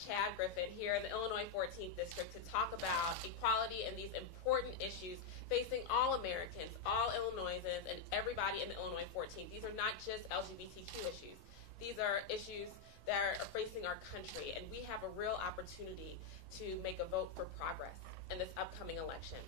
Chad Griffin here in the Illinois 14th District to talk about equality and these important issues facing all Americans, all Illinoisans, and everybody in the Illinois 14th. These are not just LGBTQ issues. These are issues that are facing our country, and we have a real opportunity to make a vote for progress in this upcoming election.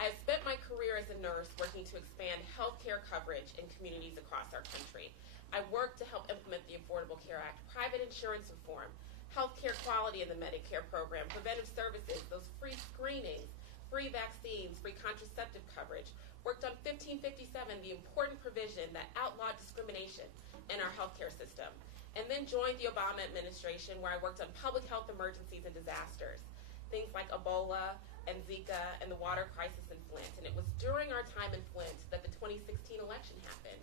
I have spent my career as a nurse working to expand health care coverage in communities across our country. I worked to help implement the Affordable Care Act, private insurance reform, health care quality in the Medicare program, preventive services, those free screenings, free vaccines, free contraceptive coverage. Worked on 1557, the important provision that outlawed discrimination in our health care system. And then joined the Obama administration, where I worked on public health emergencies and disasters, things like Ebola and Zika and the water crisis in Flint. And it was during our time in Flint that the 2016 election happened.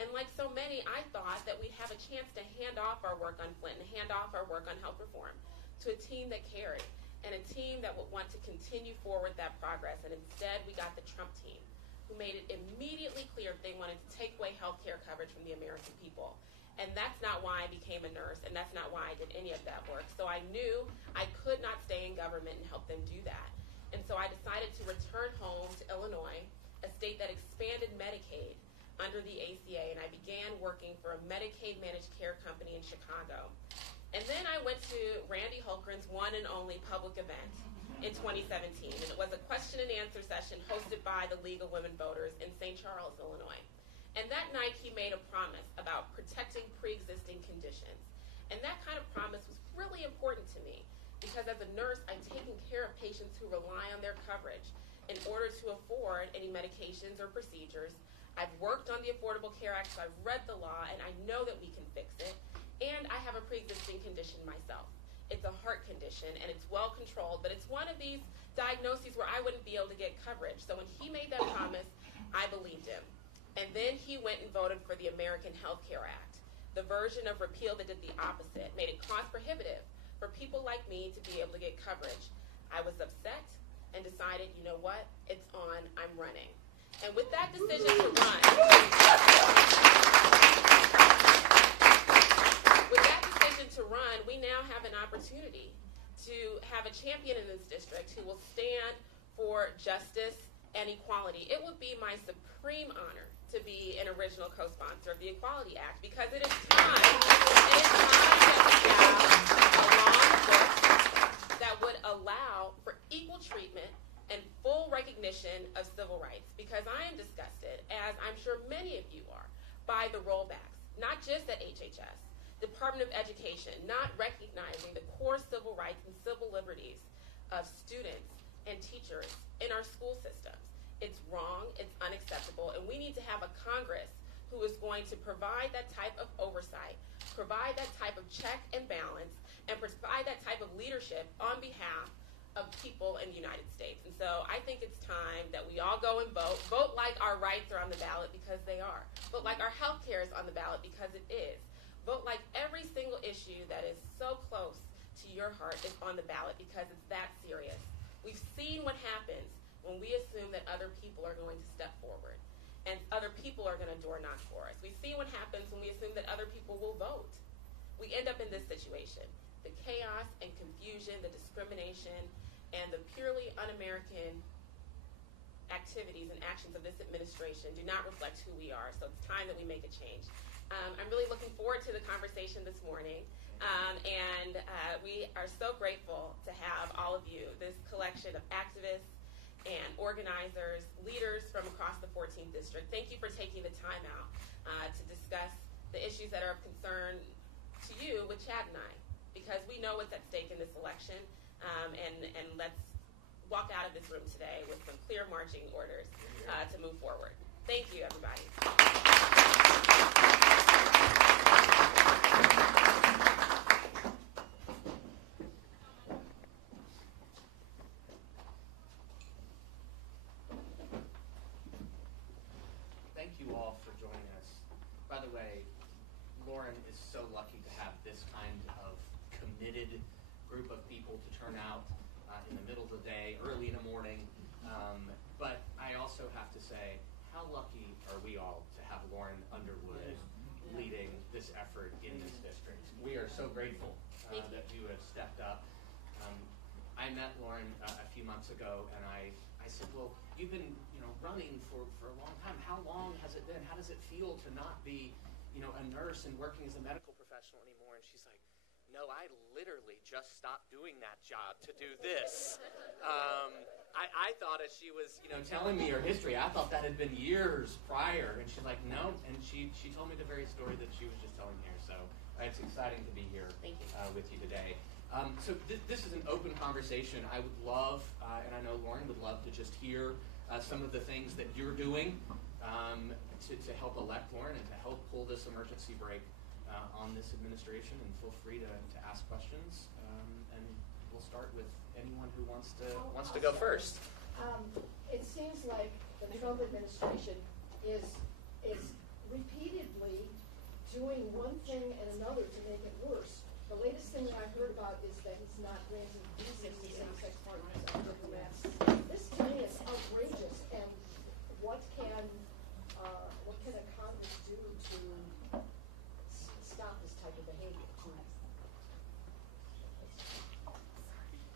And like so many, I thought that we'd have a chance to hand off our work on Flint and hand off our work on health reform to a team that cared and a team that would want to continue forward that progress. And instead, we got the Trump team, who made it immediately clear that they wanted to take away health care coverage from the American people. And that's not why I became a nurse, and that's not why I did any of that work. So I knew I could not stay in government and help them do that. And so I decided to return home to Illinois, a state that expanded Medicaid under the ACA, and I began working for a Medicaid managed care company in Chicago. And then I went to Randy Hultgren's one and only public event in 2017, and it was a question and answer session hosted by the League of Women Voters in St. Charles, Illinois. And that night he made a promise about protecting pre-existing conditions. And that kind of promise was really important to me because as a nurse, I'm taking care of patients who rely on their coverage in order to afford any medications or procedures. I've worked on the Affordable Care Act, so I've read the law, and I know that we can fix it. And I have a pre-existing condition myself. It's a heart condition, and it's well controlled, but it's one of these diagnoses where I wouldn't be able to get coverage. So when he made that promise, I believed him. And then he went and voted for the American Health Care Act, the version of repeal that did the opposite, made it cost prohibitive for people like me to be able to get coverage. I was upset and decided, you know what, it's on, I'm running. And with that decision to run, we now have an opportunity to have a champion in this district who will stand for justice and equality. It would be my supreme honor to be an original co-sponsor of the Equality Act because it is time that we have a long book that would allow for equal treatment and full recognition of civil rights, because I am disgusted, as I'm sure many of you are, by the rollbacks, not just at HHS, Department of Education, not recognizing the core civil rights and civil liberties of students and teachers in our school systems. It's wrong, it's unacceptable, and we need to have a Congress who is going to provide that type of oversight, provide that type of check and balance, and provide that type of leadership on behalf of people in the United States. And so I think it's time that we all go and vote like our rights are on the ballot, because they are. Vote like our health care is on the ballot, because it is. Vote like every single issue that is so close to your heart is on the ballot, because it's that serious. We've seen what happens when we assume that other people are going to step forward and other people are going to door knock for us. We've seen what happens when we assume that other people will vote. We end up in this situation. The chaos and confusion, the discrimination, and the purely un-American activities and actions of this administration do not reflect who we are. So it's time that we make a change. I'm really looking forward to the conversation this morning, and we are so grateful to have all of you, this collection of activists and organizers, leaders from across the 14th District. Thank you for taking the time out to discuss the issues that are of concern to you with Chad and I, because we know what's at stake in this election, and let's walk out of this room today with some clear marching orders to move forward. Thank you, everybody. Thank you all for joining us. By the way, Lauren is so lucky to have this kind of committed group of people to turn out in the middle of the day, early in the morning. But I also have to say, how lucky are we all to have Lauren Underwood leading this effort in this district? We are so grateful that you have stepped up. I met Lauren a few months ago, and I said, well, you've been running for a long time. How long has it been? How does it feel to not be a nurse and working as a medical professional anymore? And she's like, no, I literally just stopped doing that job to do this. I thought as she was, telling me her history, I thought that had been years prior. And she's like, no. And she told me the very story that she was just telling here. So it's exciting to be here with you today. So this is an open conversation. I would love, and I know Lauren would love to just hear some of the things that you're doing to help elect Lauren and to help pull this emergency brake on this administration. And feel free to ask questions. And we'll start with anyone who wants to go first. It seems like the Trump administration is repeatedly doing one thing and another to make it worse. The latest thing that I've heard about is that he's not granting visas to same-sex partners and diplomats. This to me is outrageous. And what can a Congress do to stop this type of behavior?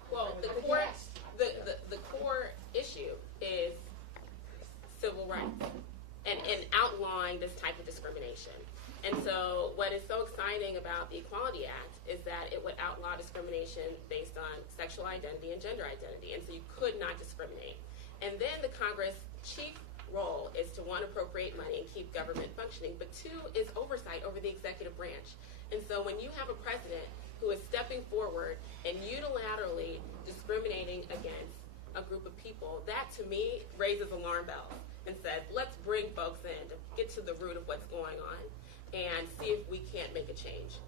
Well, the core issue is civil rights and outlawing this type of discrimination. And so what is so exciting about the Equality Act is that it would outlaw discrimination based on sexual identity and gender identity. And so you could not discriminate. And then the Congress' chief role is to, one, appropriate money and keep government functioning, but two is oversight over the executive branch. And so when you have a president who is stepping forward and unilaterally discriminating against a group of people, that to me raises alarm bells and says, let's bring folks in to get to the root of what's going on and see if we can't make a change.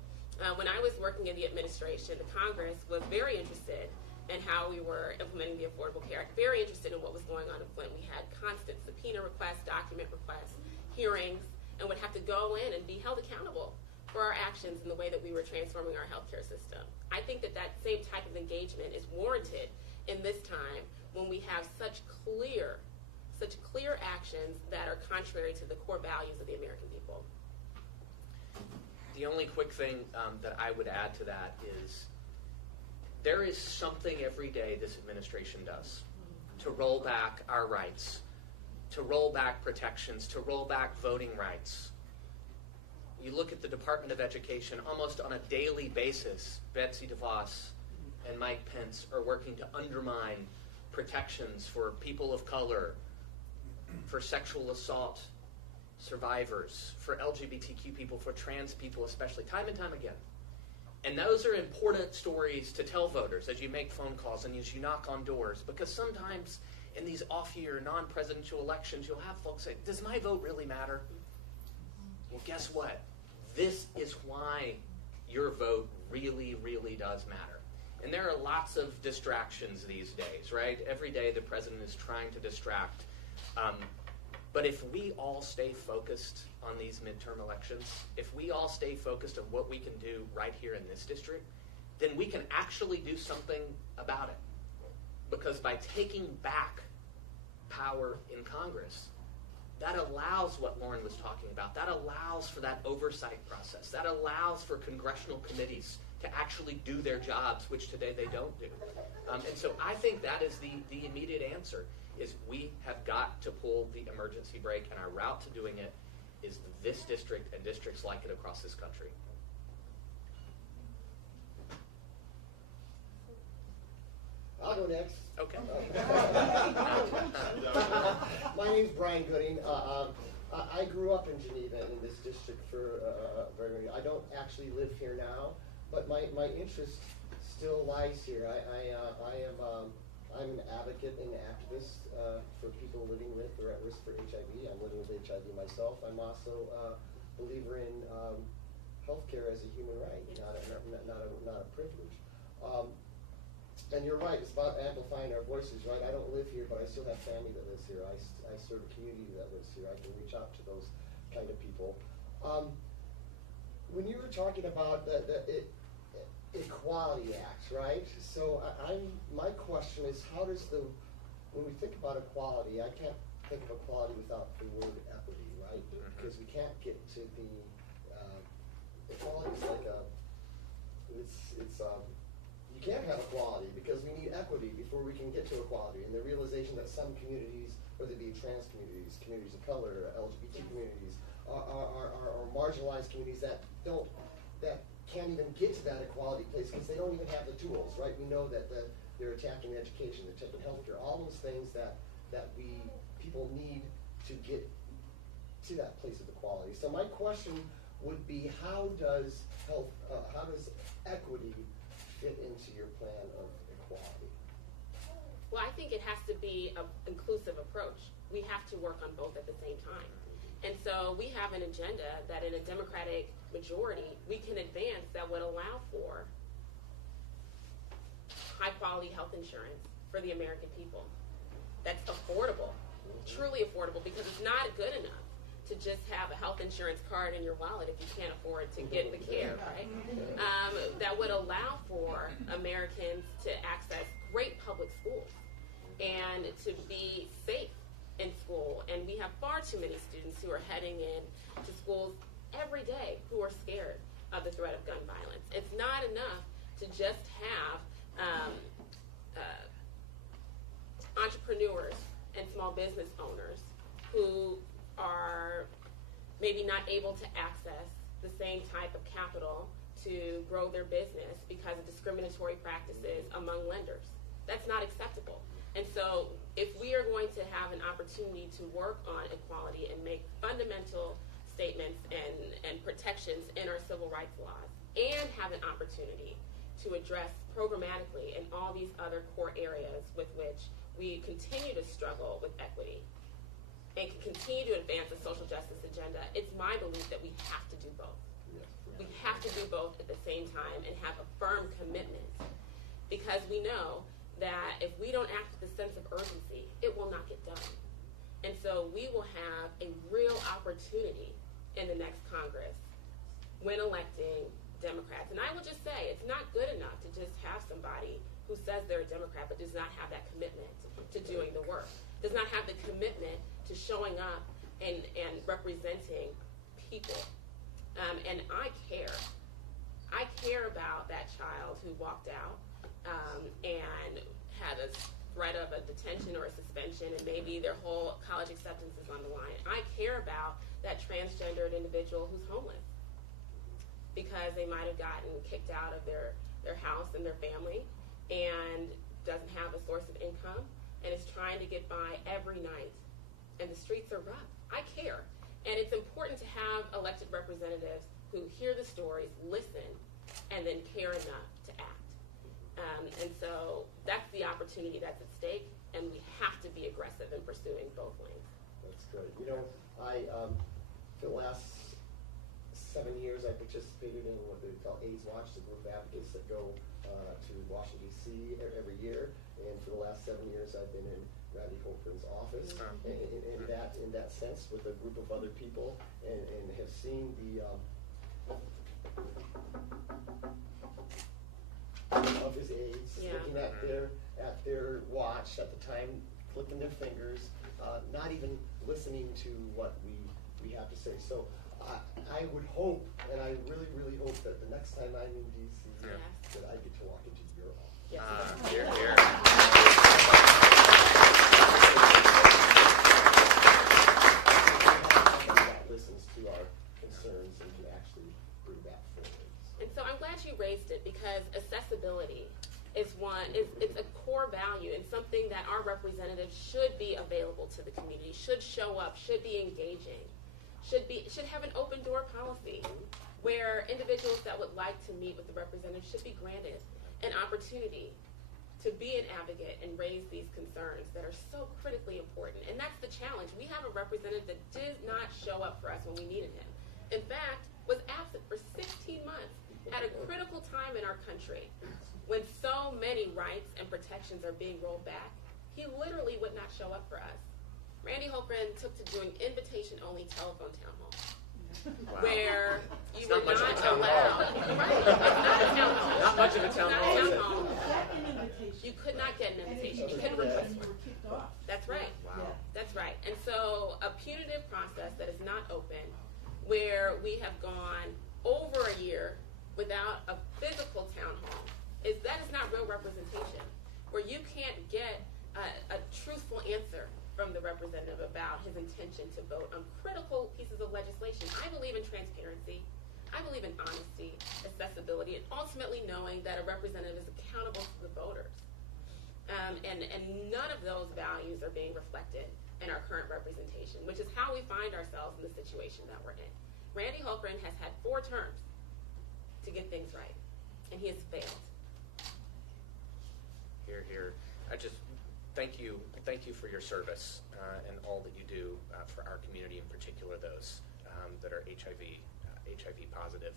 When I was working in the administration, the Congress was very interested in how we were implementing the Affordable Care Act, very interested in what was going on in Flint. We had constant subpoena requests, document requests, hearings, and would have to go in and be held accountable for our actions in the way that we were transforming our healthcare system. I think that same type of engagement is warranted in this time when we have such clear actions that are contrary to the core values of the American people. The only quick thing that I would add to that is there is something every day this administration does to roll back our rights, to roll back protections, to roll back voting rights. You look at the Department of Education, almost on a daily basis, Betsy DeVos and Mike Pence are working to undermine protections for people of color, for sexual assault survivors, for LGBTQ people, for trans people especially, time and time again. And those are important stories to tell voters as you make phone calls and as you knock on doors, because sometimes in these off-year, non-presidential elections, you'll have folks say, does my vote really matter? Well, guess what? This is why your vote really, really does matter. And there are lots of distractions these days, right? Every day the president is trying to distract. But if we all stay focused on these midterm elections, if we all stay focused on what we can do right here in this district, then we can actually do something about it. Because by taking back power in Congress, that allows what Lauren was talking about. That allows for that oversight process. That allows for congressional committees to actually do their jobs, which today they don't do. And so I think that is the immediate answer, is we have got to pull the emergency brake, and our route to doing it is this district and districts like it across this country. I'll go next. Okay. My name's Brian Gooding. I grew up in Geneva in this district for very many. I don't actually live here now, but my interest still lies here. I'm an advocate and activist for people living with or at risk for HIV. I'm living with HIV myself. I'm also a believer in healthcare as a human right, not a privilege. And you're right, it's about amplifying our voices, right? I don't live here, but I still have family that lives here. I serve a community that lives here. I can reach out to those kind of people. When you were talking about the Equality Act, right? So my question is, how does when we think about equality, I can't think of equality without the word equity, right? Because we can't get to the, equality is like you can't have equality because we need equity before we can get to equality. And the realization that some communities, whether it be trans communities, communities of color, LGBT communities, are marginalized communities that can't even get to that equality place because they don't even have the tools, right? We know that they're attacking education, they're attacking healthcare, all those things that people need to get to that place of equality. So my question would be, how does equity fit into your plan of equality? Well, I think it has to be an inclusive approach. We have to work on both at the same time. And so we have an agenda that in a Democratic majority, we can advance that would allow for high-quality health insurance for the American people. That's affordable, truly affordable, because it's not good enough to just have a health insurance card in your wallet if you can't afford to get the care, right? That would allow for Americans to access great public schools and to be safe in school. And we have far too many students who are heading in to schools every day who are scared of the threat of gun violence. It's not enough to just have entrepreneurs and small business owners who are maybe not able to access the same type of capital to grow their business because of discriminatory practices among lenders. That's not acceptable. And so if we are going to have an opportunity to work on equality and make fundamental statements and protections in our civil rights laws and have an opportunity to address programmatically in all these other core areas with which we continue to struggle with equity and can continue to advance the social justice agenda, it's my belief that we have to do both. We have to do both at the same time and have a firm commitment, because we know that if we don't act with a sense of urgency, it will not get done. And so we will have a real opportunity in the next Congress when electing Democrats. And I will just say, it's not good enough to just have somebody who says they're a Democrat but does not have that commitment to doing the work, does not have the commitment to showing up and representing people. And I care. I care about that child who walked out and had a threat of a detention or a suspension, and maybe their whole college acceptance is on the line. I care about that transgendered individual who's homeless because they might have gotten kicked out of their house and their family and doesn't have a source of income and is trying to get by every night. And the streets are rough. I care. And it's important to have elected representatives who hear the stories, listen, and then care enough to act. And so that's the opportunity that's at stake, and we have to be aggressive in pursuing both lanes. That's great. You know, for the last 7 years, I participated in what they call AIDS Watch, the group of advocates that go to Washington, D.C. every year. And for the last 7 years, I've been in Randy Hochman's office in that sense with a group of other people, and have seen the of his aides, looking at their watch at the time, flipping their fingers, not even listening to what we have to say. So I would hope, and I really, really hope that the next time I'm in D.C. that I get to walk into your office. Yes. Here, here. That listens to our concerns and can actually bring that forward. And so I'm glad you raised it, because accessibility is it's a core value and something that our representatives should be available to the community, should show up, should be engaging, should have an open door policy where individuals that would like to meet with the representative should be granted an opportunity to be an advocate and raise these concerns that are so critically important. And that's the challenge. We have a representative that did not show up for us when we needed him. In fact, was absent for 16 months at a critical time in our country when so many rights and protections are being rolled back. He literally would not show up for us. Randy Hochman took to doing invitation-only telephone town halls. Wow. Where you were not allowed. Right. Not a town hall. Not much of a town hall. You could not get an invitation. You couldn't request one. That's right. Wow. That's right. And so a punitive process that is not open, where we have gone over a year without a physical town hall is not real representation, where you can't get a truthful answer from the representative about his intention to vote on critical pieces of legislation. I believe in transparency. I believe in honesty, accessibility, and ultimately knowing that a representative is accountable to the voters. And none of those values are being reflected in our current representation, which is how we find ourselves in the situation that we're in. Randy Hultgren has had 4 terms to get things right, and he has failed. Here, here. I just thank you for your service and all that you do for our community, in particular those that are HIV positive.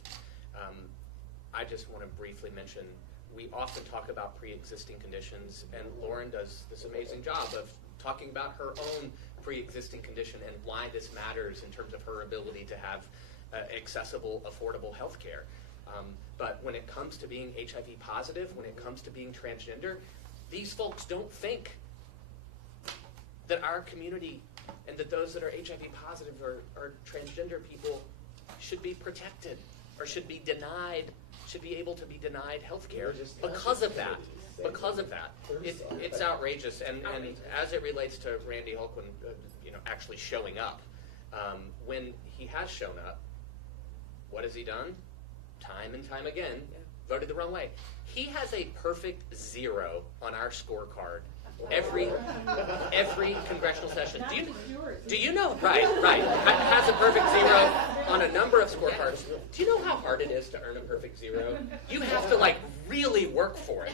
I just want to briefly mention, we often talk about pre-existing conditions, and Lauren does this amazing job of talking about her own pre-existing condition and why this matters in terms of her ability to have accessible, affordable health care. But when it comes to being HIV positive, when it comes to being transgender, these folks don't think that our community and that those that are HIV positive or transgender people should be protected or should be able to be denied health care because of that. Because of that. It's outrageous. And as it relates to Randy Hultgren, actually showing up, when he has shown up, what has he done? Time and time again, voted the wrong way. He has a perfect 0 on our scorecard every congressional session. Do you know? Right. Has a perfect 0 on a number of scorecards. Do you know how hard it is to earn a perfect 0? You have to really work for it.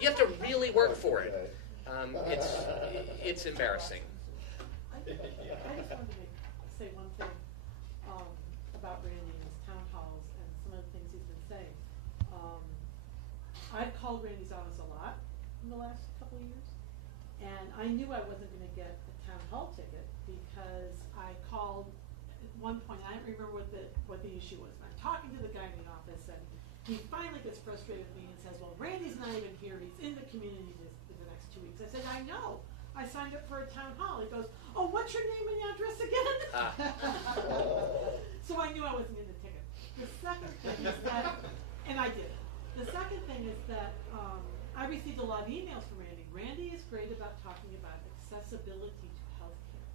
You have to really work for it. It's embarrassing. I just wanted to say one thing about Randy and his town halls and some of the things he's been saying. I've called Randy's office a lot in the last couple of years, and I knew I wasn't going to get a town hall ticket because I called at one point. I don't remember what the issue was. I'm talking to the guy in the office, and he finally gets frustrated with me and says, "Well, Randy's not even here. He's in the community for the next 2 weeks." I said, "I know. I signed up for a town hall." He goes, "Oh, what's your name and address again?" So I knew I wasn't in the ticket. The second thing is that, and I did. The second thing is that I received a lot of emails from Randy. Randy is great about talking about accessibility to healthcare.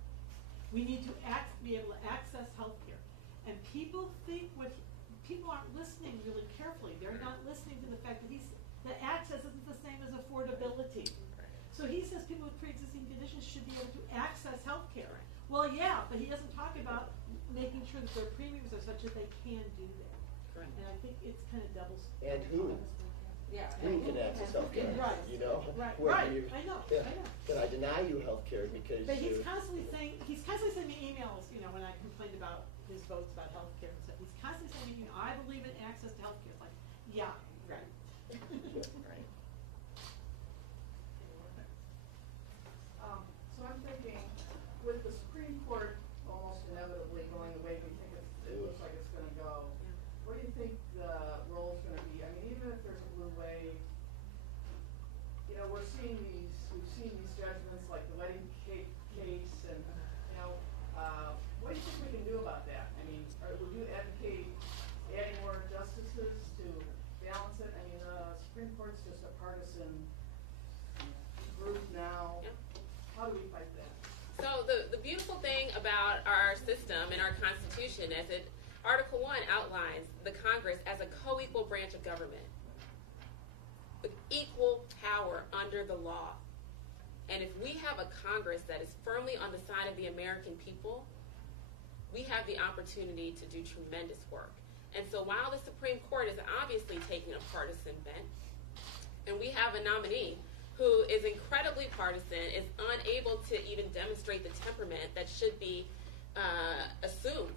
We need to be able to access healthcare, and people people aren't listening really carefully. They're not listening to the fact that that access isn't the same as affordability. So he says people with pre-existing conditions should be able to access health care. Well, yeah, but he doesn't talk about making sure that their premiums are such that they can do that. Right. And I think it's kind of double. And who? Yeah. Who can access health care? Right. Right. I know. Can I deny you health care because But he's constantly sending me emails, when I complained about his votes about health care and stuff. He's constantly saying, I believe in access to health care. It's like, yeah, right. Right. So I'm thinking, with the Supreme Court almost inevitably going the way we think it looks like it's going to go, what do you think the role is going to be? I mean, even if there's a blue wave, we've seen these judgments like the wedding cake case, and what do you think we can do about that? I mean, would you advocate adding more justices to balance it? I mean, the Supreme Court's just a partisan group now. Yeah. How do we fight that? So the beautiful thing about our system and our Constitution is that Article 1 outlines the Congress as a co-equal branch of government with equal power under the law. And if we have a Congress that is firmly on the side of the American people, we have the opportunity to do tremendous work. And so while the Supreme Court is obviously taking a partisan bent, and we have a nominee who is incredibly partisan, is unable to even demonstrate the temperament that should be assumed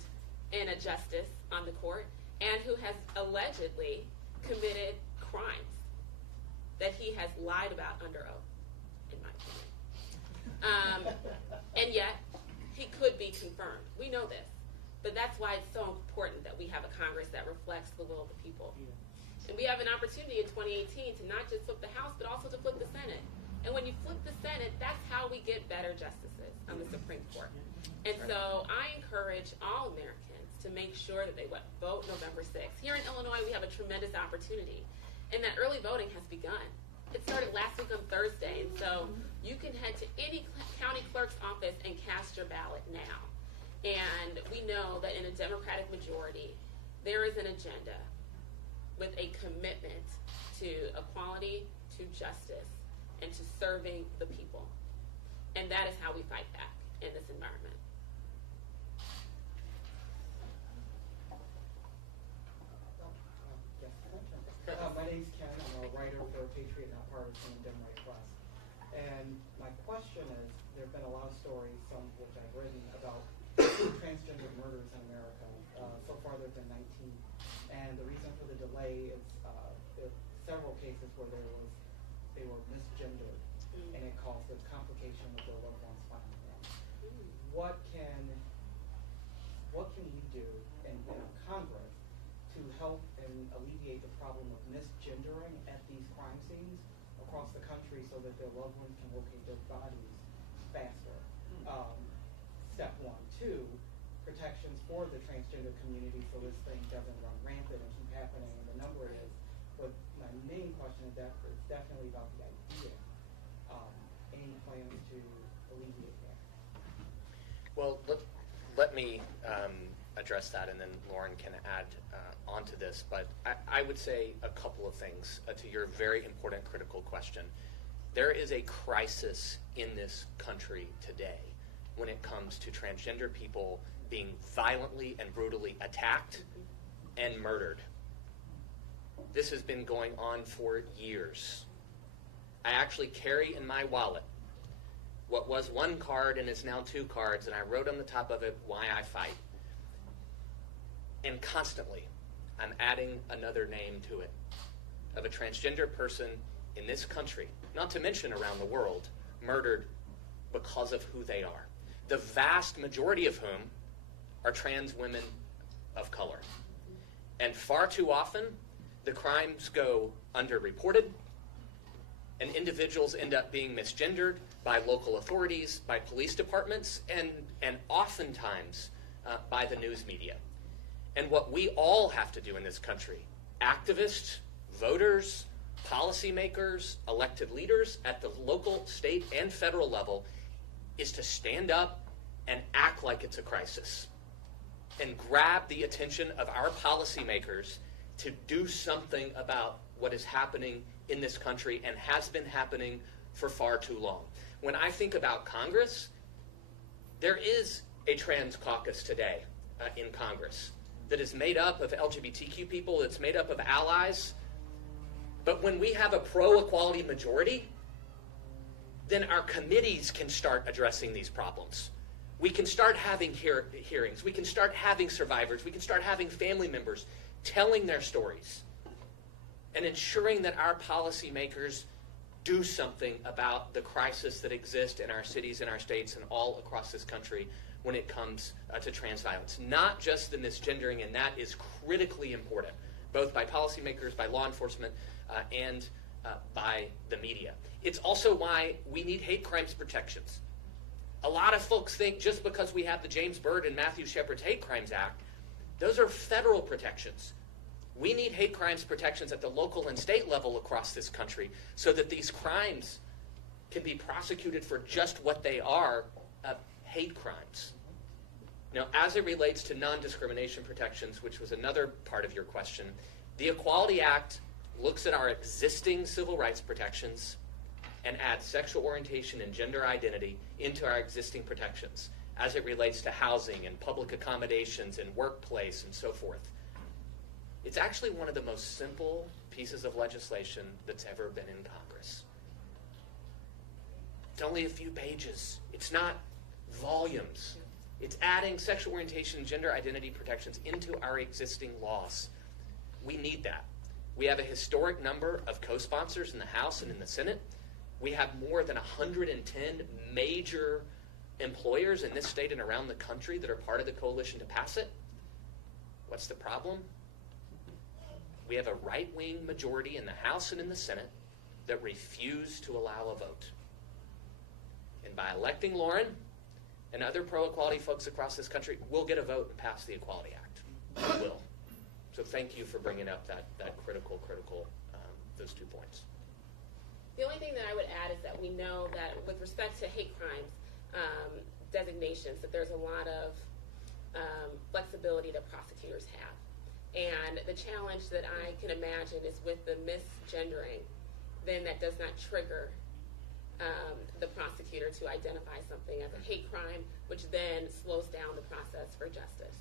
in a justice on the court, and who has allegedly committed crimes that he has lied about under oath, in my opinion. And yet, he could be confirmed. We know this. But that's why it's so important that we have a Congress that reflects the will of the people. And we have an opportunity in 2018 to not just flip the House, but also to flip the Senate. And when you flip the Senate, that's how we get better justices on the Supreme Court. And so I encourage all Americans to make sure that they vote November 6th. Here in Illinois, we have a tremendous opportunity, and that early voting has begun. It started last week on Thursday, and so you can head to any county clerk's office and cast your ballot now. And we know that in a Democratic majority, there is an agenda with a commitment to equality, to justice, and to serving the people. And that is how we fight back in this environment. My name's Ken. I'm a writer for Patriot Not Partisan and Democrat Press. And my question is, there have been a lot of stories, some of which I've written, about transgender murders in America. So far there have been 19. And the reason for the delay is there are several cases where they were misgendered, and it caused a complication with their loved ones finding them. What can we do in Congress to help and alleviate the problem of misgendering at these crime scenes across the country so that their loved ones can locate their bodies faster? Step one. Two, protections for the transgender community so this thing doesn't run rampant and keep happening, and the number is. But my main question is definitely about the idea. Any plans to alleviate that? Well, let me address that, and then Lauren can add onto this. But I would say a couple of things to your very important, critical question. There is a crisis in this country today when it comes to transgender people being violently and brutally attacked and murdered. This has been going on for years. I actually carry in my wallet what was one card and is now 2 cards, and I wrote on the top of it why I fight. And constantly, I'm adding another name to it of a transgender person in this country, not to mention around the world, murdered because of who they are. The vast majority of whom are trans women of color. And far too often, the crimes go underreported, and individuals end up being misgendered by local authorities, by police departments, and oftentimes by the news media. And what we all have to do in this country, activists, voters, policymakers, elected leaders at the local, state, and federal level, is to stand up and act like it's a crisis and grab the attention of our policymakers to do something about what is happening in this country and has been happening for far too long. When I think about Congress, there is a trans caucus today in Congress that is made up of LGBTQ people, that's made up of allies. But when we have a pro-equality majority, then our committees can start addressing these problems. We can start having hearings. We can start having survivors. We can start having family members telling their stories and ensuring that our policymakers do something about the crisis that exists in our cities and our states and all across this country when it comes to trans violence. Not just the misgendering, and that is critically important, both by policymakers, by law enforcement, and by the media. It's also why we need hate crimes protections. A lot of folks think just because we have the James Byrd and Matthew Shepard's Hate Crimes Act, those are federal protections. We need hate crimes protections at the local and state level across this country so that these crimes can be prosecuted for just what they are, hate crimes. Now, as it relates to non-discrimination protections, which was another part of your question, the Equality Act looks at our existing civil rights protections and adds sexual orientation and gender identity into our existing protections as it relates to housing and public accommodations and workplace and so forth. It's actually one of the most simple pieces of legislation that's ever been in Congress. It's only a few pages. It's not volumes. It's adding sexual orientation and gender identity protections into our existing laws. We need that. We have a historic number of co-sponsors in the House and in the Senate. We have more than 110 major employers in this state and around the country that are part of the coalition to pass it. What's the problem? We have a right-wing majority in the House and in the Senate that refuse to allow a vote. And by electing Lauren and other pro-equality folks across this country will get a vote and pass the Equality Act. We will. So thank you for bringing up that critical, those 2 points. The only thing that I would add is that we know that with respect to hate crimes designations, that there's a lot of flexibility that prosecutors have. And the challenge that I can imagine is with the misgendering, then that does not trigger the prosecutor to identify something as a hate crime, which then slows down the process for justice.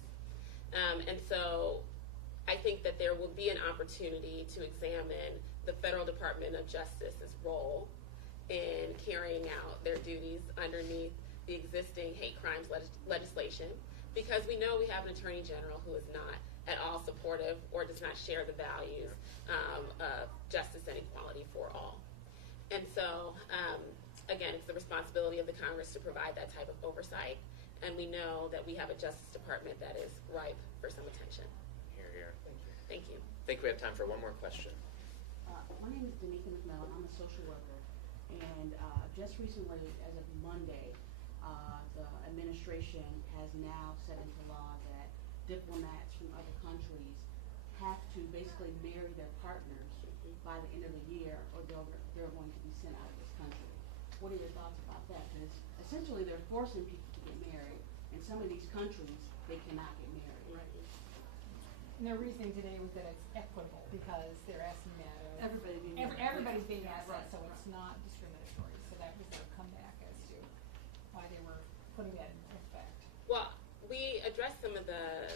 And so I think that there will be an opportunity to examine the Federal Department of Justice's role in carrying out their duties underneath the existing hate crimes legislation, because we know we have an Attorney General who is not at all supportive or does not share the values of justice and equality for all. And so, again, it's the responsibility of the Congress to provide that type of oversight, and we know that we have a Justice Department that is ripe for some attention. Here, here. Thank you. I think we have time for one more question. My name is Danica McMillan. I'm a social worker, and just recently, as of Monday, the administration has now set into law that diplomats from other countries have to basically marry their partners by the end of the year, or they're going to be sent out of this country. What are your thoughts about that? Because essentially they're forcing people to get married. In some of these countries, they cannot get married. Right. And their reasoning today was that it's equitable because they're asking that of everybody's being asked that, so it's not discriminatory. So that was their comeback as to why they were putting that in effect. Well, we addressed some of the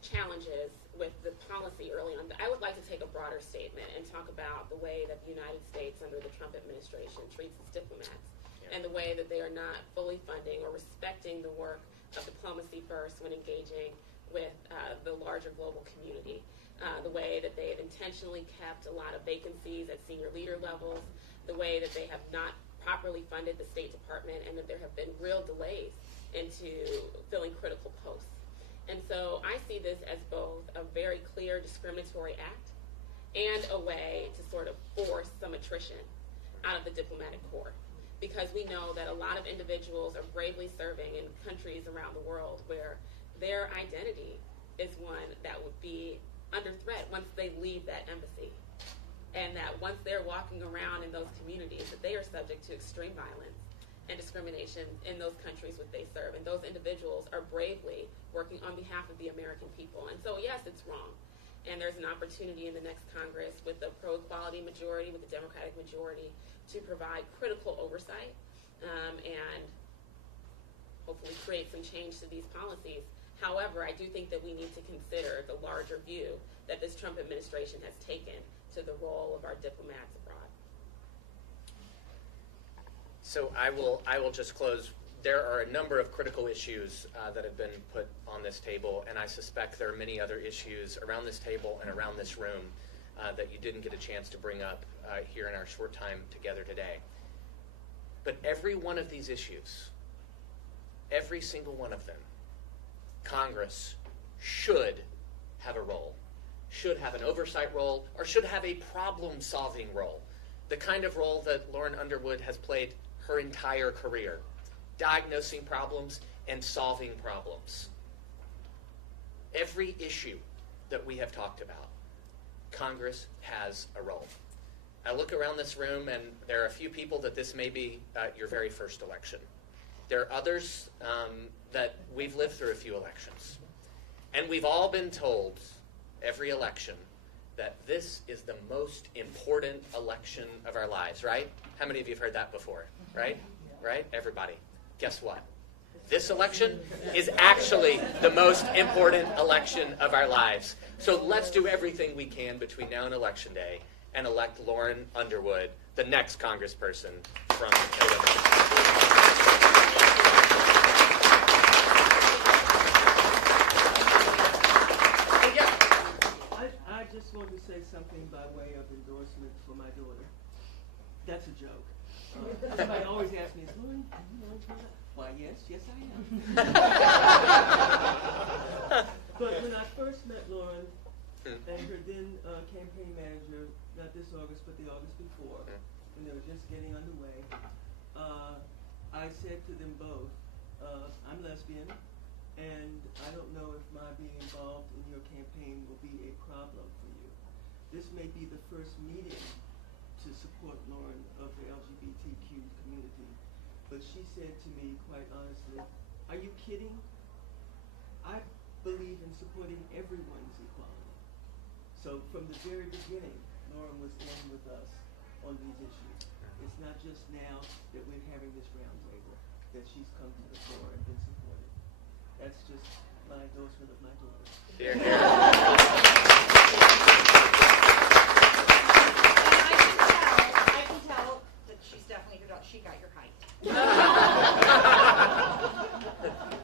challenges with the policy early on. I would like to take a broader statement and talk about the way that the United States under the Trump administration treats its diplomats, and the way that they are not fully funding or respecting the work of diplomacy first when engaging with the larger global community. The way that they have intentionally kept a lot of vacancies at senior leader levels, the way that they have not properly funded the State Department, and that there have been real delays into filling critical posts. And so I see this as both a very clear discriminatory act and a way to sort of force some attrition out of the diplomatic corps. Because we know that a lot of individuals are bravely serving in countries around the world where their identity is one that would be under threat once they leave that embassy. And that once they're walking around in those communities, that they are subject to extreme violence and discrimination in those countries which they serve. And those individuals are bravely working on behalf of the American people. And so, yes, it's wrong. And there's an opportunity in the next Congress with the pro-equality majority, with the Democratic majority, to provide critical oversight and hopefully create some change to these policies. However, I do think that we need to consider the larger view that this Trump administration has taken to the role of our diplomats abroad. So I will just close. There are a number of critical issues that have been put on this table, and I suspect there are many other issues around this table and around this room that you didn't get a chance to bring up here in our short time together today. But every one of these issues, every single one of them, Congress should have a role, should have an oversight role, or should have a problem-solving role. The kind of role that Lauren Underwood has played her entire career, diagnosing problems and solving problems. Every issue that we have talked about, Congress has a role. I look around this room, and there are a few people that this may be your very first election. There are others that we've lived through a few elections. And we've all been told every election that this is the most important election of our lives, right? How many of you have heard that before, right? Right? Everybody. Guess what? This election is actually the most important election of our lives. So let's do everything we can between now and Election Day and elect Lauren Underwood, the next congressperson from Illinois. I just want to say something by way of endorsement for my daughter. That's a joke. Somebody always asks me, is Lauren, why, yes, I am. But when I first met Lauren and her then campaign manager, not this August, but the August before, when they were just getting underway, I said to them both, I'm lesbian, and I don't know if my being involved in your campaign will be a problem for you. This may be the first meeting to support Lauren of the LGBTQ community, but she said to me quite honestly, "Are you kidding? I believe in supporting everyone's equality." So from the very beginning, Lauren was in with us on these issues. It's not just now that we're having this roundtable that she's come to the floor and been supported. That's just my endorsement of my daughter. Here, here.